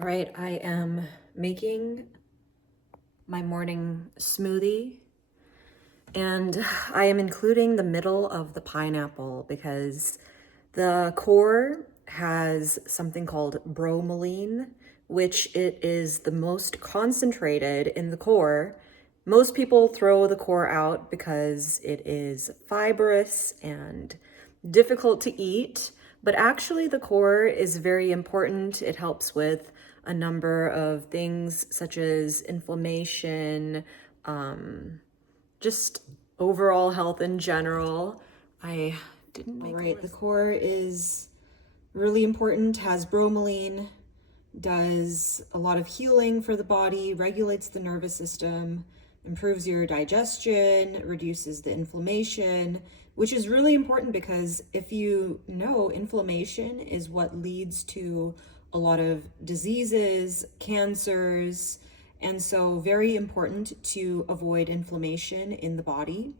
All right, I am making my morning smoothie and I am including the middle of the pineapple because the core has something called bromelain, which it is the most concentrated in the core. Most people throw the core out because it is fibrous and difficult to eat, but actually the core is very important. It helps with a number of things such as inflammation, just overall health in general. I didn't make. All right, the core is really important, has bromelain, does a lot of healing for the body, regulates the nervous system, improves your digestion, reduces the inflammation, which is really important because if you know, inflammation is what leads to a lot of diseases, cancers, and so very important to avoid inflammation in the body.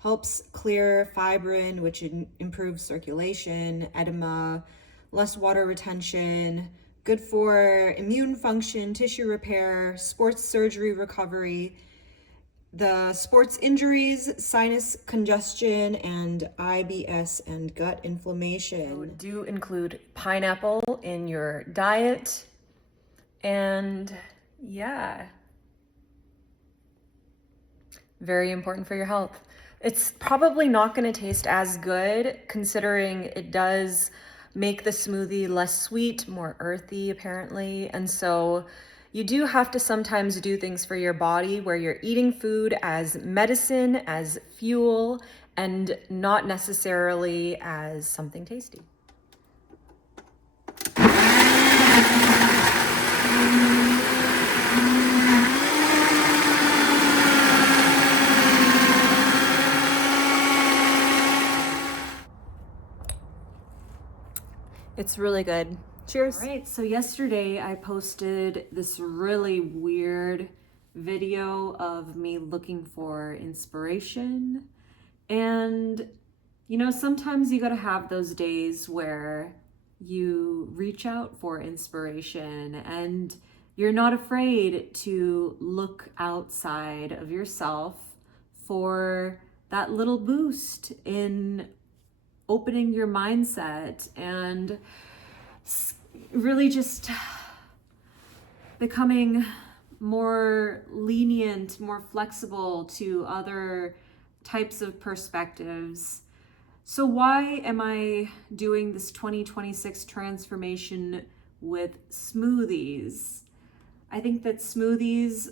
Helps clear fibrin, which improves circulation, edema, less water retention, good for immune function, tissue repair, sports surgery recovery, the sports injuries, sinus congestion, and IBS and gut inflammation. So do include pineapple in your diet. And yeah, very important for your health. It's probably not going to taste as good considering it does make the smoothie less sweet, more earthy apparently. And so you do have to sometimes do things for your body where you're eating food as medicine, as fuel, and not necessarily as something tasty. It's really good. Cheers. All right, so yesterday I posted this really weird video of me looking for inspiration. And, you know, sometimes you gotta have those days where you reach out for inspiration and you're not afraid to look outside of yourself for that little boost in opening your mindset and really just becoming more lenient, more flexible to other types of perspectives. So why am I doing this 2026 transformation with smoothies? I think that smoothies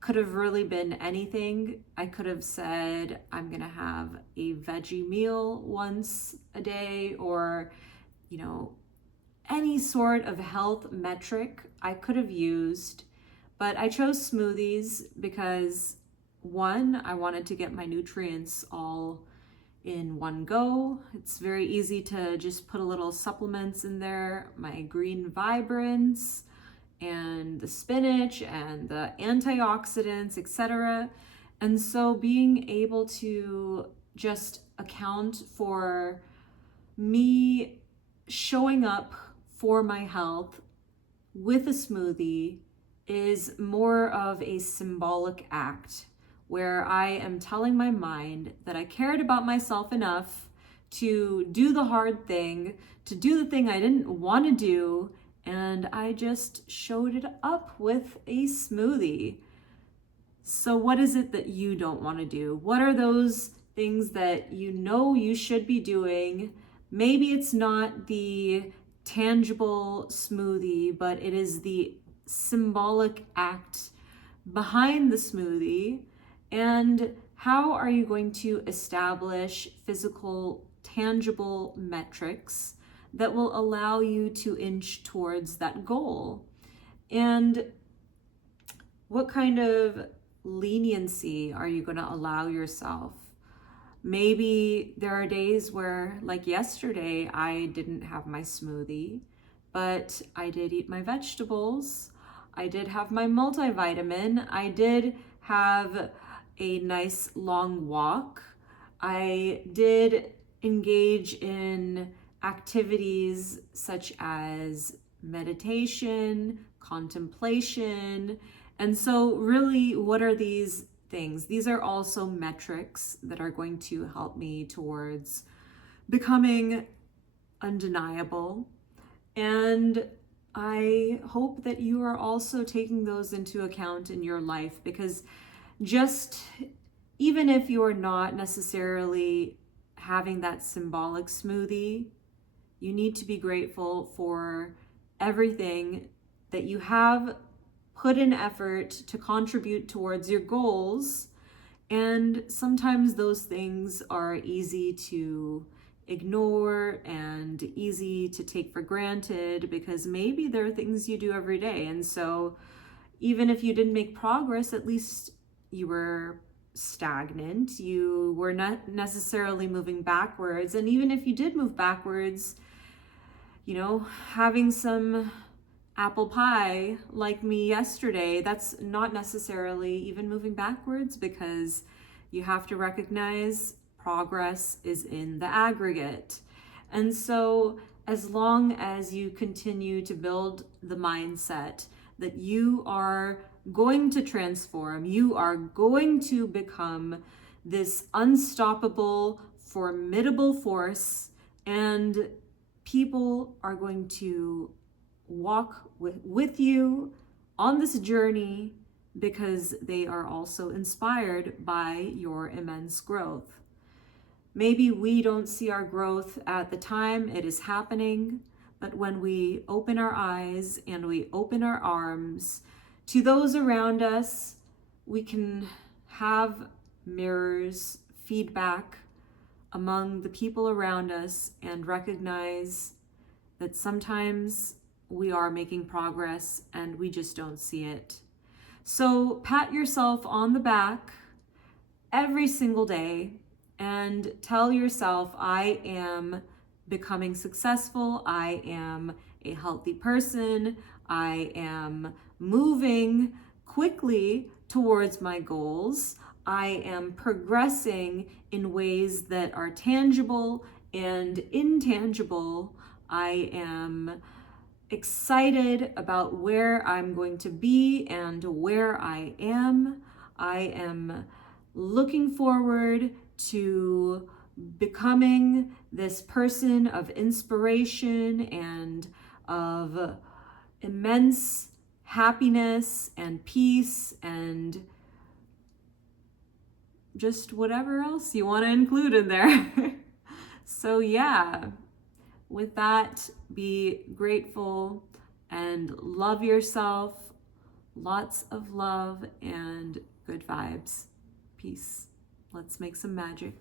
could have really been anything. I could have said, I'm gonna have a veggie meal once a day, or, you know, any sort of health metric I could have used. But I chose smoothies because one, I wanted to get my nutrients all in one go. It's very easy to just put a little supplements in there, my green vibrance, and the spinach and the antioxidants, etc. And so being able to just account for me showing up for my health with a smoothie is more of a symbolic act where I am telling my mind that I cared about myself enough to do the hard thing, to do the thing I didn't want to do, and I just showed it up with a smoothie. So what is it that you don't want to do? What are those things that you know you should be doing? Maybe it's not the tangible smoothie, but it is the symbolic act behind the smoothie. And how are you going to establish physical, tangible metrics that will allow you to inch towards that goal? And what kind of leniency are you going to allow yourself? Maybe there are days where, like yesterday, I didn't have my smoothie, but I did eat my vegetables. I did have my multivitamin. I did have a nice long walk. I did engage in activities such as meditation, contemplation. And so really, what are these things? These are also metrics that are going to help me towards becoming undeniable. And I hope that you are also taking those into account in your life, because just even if you're not necessarily having that symbolic smoothie, you need to be grateful for everything that you have put in effort to contribute towards your goals. And sometimes those things are easy to ignore and easy to take for granted, because maybe there are things you do every day. And so even if you didn't make progress, at least you were stagnant. You were not necessarily moving backwards. And even if you did move backwards, having some apple pie like me yesterday, that's not necessarily even moving backwards, because you have to recognize progress is in the aggregate. And so as long as you continue to build the mindset that you are going to transform, you are going to become this unstoppable, formidable force, and people are going to walk with you on this journey because they are also inspired by your immense growth. Maybe we don't see our growth at the time it is happening, but when we open our eyes and we open our arms to those around us, we can have mirrors, feedback among the people around us, and recognize that sometimes we are making progress and we just don't see it. So pat yourself on the back every single day and tell yourself, I am becoming successful, I am a healthy person, I am moving quickly towards my goals, I am progressing in ways that are tangible and intangible, I am excited about where I'm going to be and where I am looking forward to becoming this person of inspiration and of immense happiness and peace and just whatever else you want to include in there. So yeah, with that, be grateful and love yourself. Lots of love and good vibes. Peace. Let's make some magic.